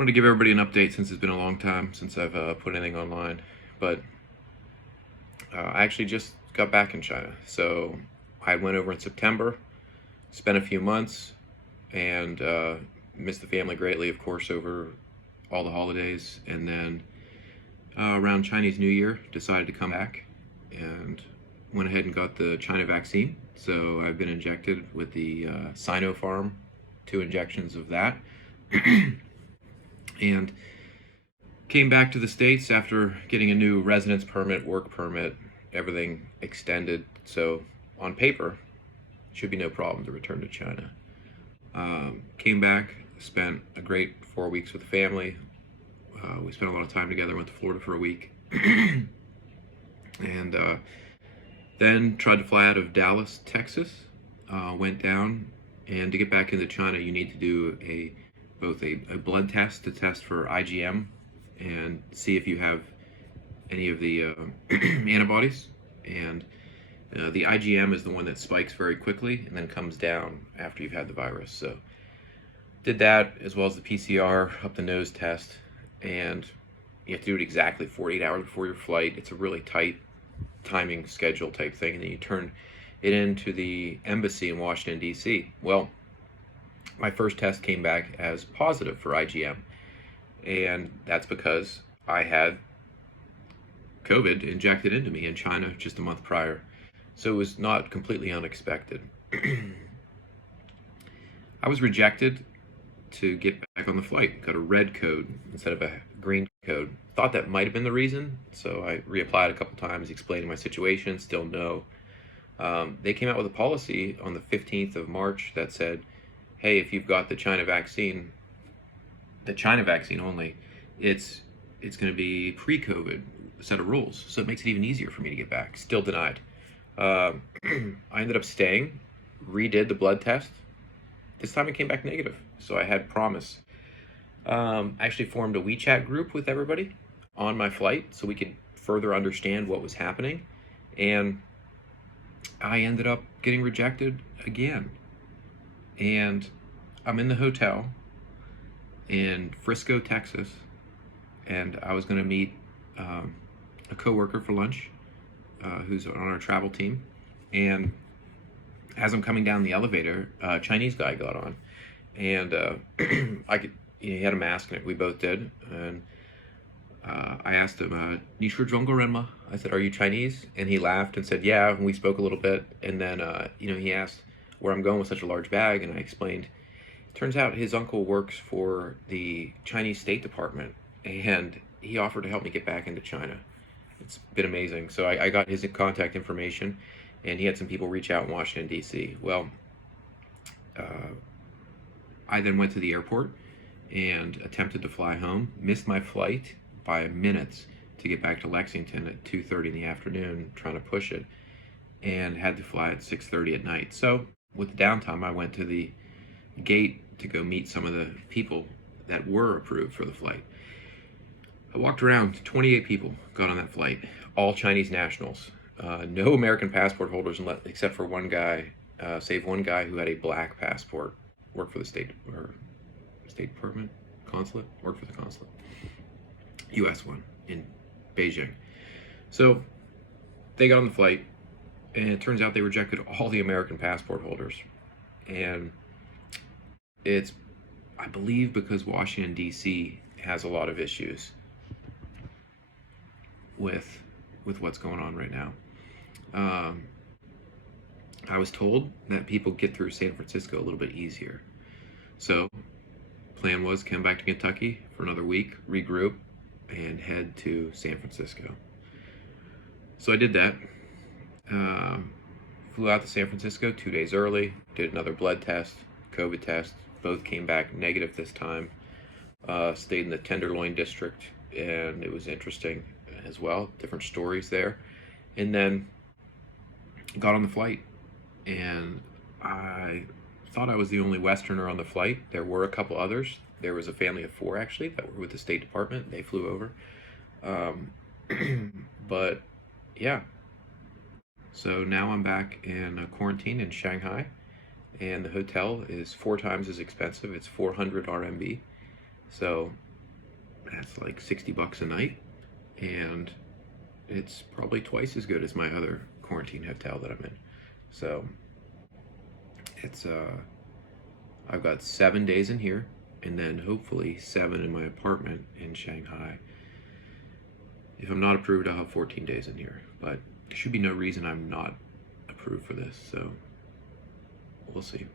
Wanted to give everybody an update since it's been a long time since I've put anything online, but I actually just got back in China. So I went over in September, spent a few months, and missed the family greatly, of course, over all the holidays. And then around Chinese New Year, decided to come back and went ahead and got the China vaccine. So I've been injected with the Sinopharm, 2 injections of that. And came back to the States after getting a new residence permit, work permit, everything extended. So on paper, should be no problem to return to China. Came back, spent a great 4 weeks with the family. We spent a lot of time together, went to Florida for a week. And then tried to fly out of Dallas, Texas. Went down, and to get back into China, you need to do both a blood test to test for IgM and see if you have any of the antibodies. And the IgM is the one that spikes very quickly and then comes down after you've had the virus. So did that, as well as the PCR up the nose test, and you have to do it exactly 48 hours before your flight. It's a really tight timing schedule type thing, and then you turn it into the embassy in Washington, D.C. Well, my first test came back as positive for IgM, and that's because I had COVID injected into me in China just a month prior. So it was not completely unexpected. I was rejected to get back on the flight. Got a red code instead of a green code. Thought that might have been the reason, so I reapplied a couple times, explaining my situation, still no. They came out with a policy on the 15th of March that said, hey, if you've got the China vaccine only, it's going to be pre-COVID set of rules. So it makes it even easier for me to get back. Still denied. I ended up staying, redid the blood test. This time it came back negative, so I had promise. I actually formed a WeChat group with everybody on my flight so we could further understand what was happening. And I ended up getting rejected again. And I'm in the hotel in Frisco, Texas, and I was going to meet a coworker for lunch who's on our travel team. And as I'm coming down the elevator, a Chinese guy got on, and he had a mask, and we both did. And I asked him, 你是中国人吗? I said, are you Chinese? And he laughed and said, yeah, and we spoke a little bit. And then, he asked where I'm going with such a large bag, and I explained. Turns out his uncle works for the Chinese State Department, and he offered to help me get back into China. It's been amazing. So I got his contact information, and he had some people reach out in Washington, D.C. Well, I then went to the airport and attempted to fly home, missed my flight by minutes to get back to Lexington at 2:30 in the afternoon, trying to push it, and had to fly at 6:30 at night. So with the downtime, I went to the gate to go meet some of the people that were approved for the flight. I walked around, 28 people got on that flight, all Chinese nationals. No American passport holders except for one guy, save one guy who had a black passport, worked for the State Department, consulate, worked for the consulate, US one in Beijing. So they got on the flight, and it turns out they rejected all the American passport holders. And it's, I believe, because Washington, D.C. has a lot of issues with what's going on right now. I was told that people get through San Francisco a little bit easier. So plan was come back to Kentucky for another week, regroup, and head to San Francisco. So I did that. Flew out to San Francisco 2 days early, did another blood test, COVID test. Both came back negative this time. Stayed in the Tenderloin district, and it was interesting as well. Different stories there. And then got on the flight, and I thought I was the only Westerner on the flight. There were a couple others. There was a family of 4 actually that were with the State Department. They flew over. But yeah. So now I'm back in quarantine in Shanghai, and the hotel is 4 times as expensive. It's 400 RMB. So That's like 60 bucks a night, and it's probably twice as good as my other quarantine hotel that I'm in. So it's I've got 7 days in here, and then hopefully 7 in my apartment in Shanghai. If I'm not approved, I'll have 14 days in here, but there should be no reason I'm not approved for this, so we'll see.